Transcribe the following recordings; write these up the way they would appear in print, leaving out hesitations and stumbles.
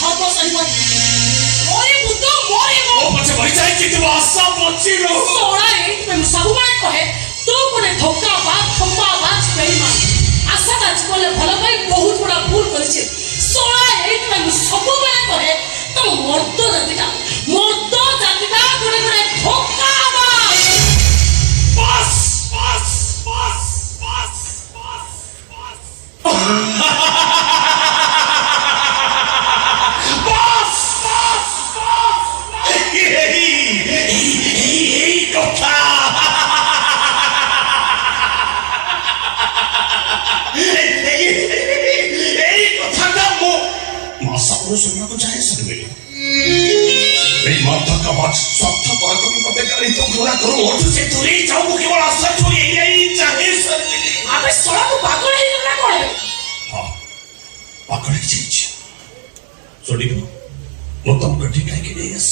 धर्म सहिब मोरे बुद्ध मोरे ओ पछे भई जाए कि तू आशा बची रो सोना ए मैं सब माने कहे तू कोने धोखा बात खंबा बात बेईमान आशा आज बोले भलो भाई बहुत बड़ा भूल करिছে सोना ए मैं सब माने कहे तो मर्द जातिटा कोने कोने धोखा बस बस बस बस सुनना को चाहे सर मेरी माता का बात स्वार्थ पर कभी मत करी तो घोड़ा करो और से दूरी जाओ मुझे बड़ा असर जो यही चाहे सर मेरी अबे सोना तो पागल है ना कोड़े हां पागल है चीज सोडी को तुम गठी काहे के नहीं आस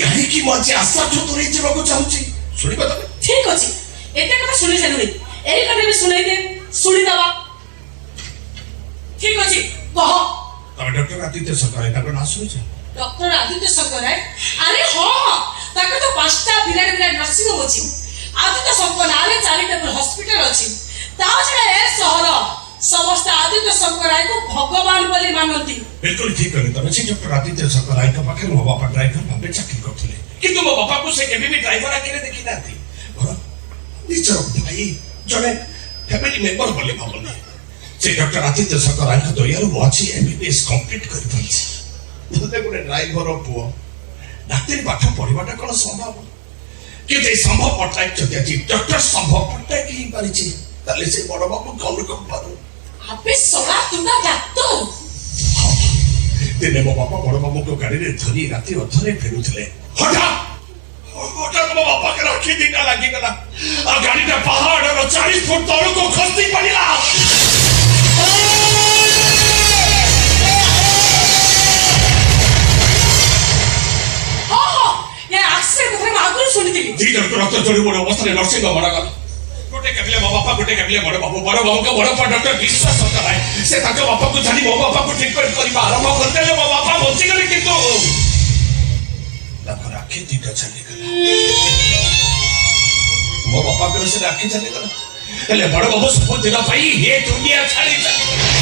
काहे की मजे आशा जो दूरी जीवा को चाहूची सोडी को ठीक अछि एते कथा सुनि सनुई एई कथा भी सुनाई दे सुनि दवा ठीक अछि कह डॉक्टर आदित्य सरकार का नाम सुनिছে डॉक्टर आदित्य शंकर है अरे हां ताके तो पांचटा बिराट बिराट नर्सिंग होम अछि आदित्य शंकर नाले चैरिटेबल हॉस्पिटल अछि ता छडा ए शहर समस्त आदित्य शंकर आय को भगवान बोली मानती बिल्कुल ठीक कहले तमे से डॉक्टर आदित्य शंकर आय का पाखे मो बापा ड्राइवर भाबे चाकरी करथिले किंतु मो बापा को से केबे भी ड्राइवर आके देखि नाथि घर निचर भाई जने फैमिली मेंबर बोले भाबले से डॉक्टर आदित्य शंकर आय का दयारु वाची एमबीबीएस कंप्लीट कर दंछि बोले गोटे ड्राइवर पुओ डाक्टरी पाठ पढिबाटा कोन संभव कि जे संभव पटनायक जति डॉक्टर संभव पटनायक ही पारिछि ताले से बड़ बाबू कौन कम पारो अबे सोना तुंगा डाक्टर दिने मो बापा बड़ बाबू को गाड़ी रे धरी राती अधरे फेरुथिले हठात मो बापा के राखी दिना लागी गला आ गाड़ीटा पहाड़ रो 40 फुट तळ को खस्ती पड़िला जी डॉक्टर डॉक्टर जोड़ी बड़े अवस्था में नर्सिंग का मना कर गोटे कबिले मो बापा गोटे कबिले बड़ बाबू का बड़ पर डॉक्टर विश्वास करता है से ताके बापा को जानी मो बापा को ट्रीटमेंट करिबा आरंभ करते ले मो बापा बंची गले किंतु ताकर आखि दिटा चली गला मो बापा के से आखि चली गला ले बड़ बाबू सब दिन भाई ये दुनिया छाड़ी चली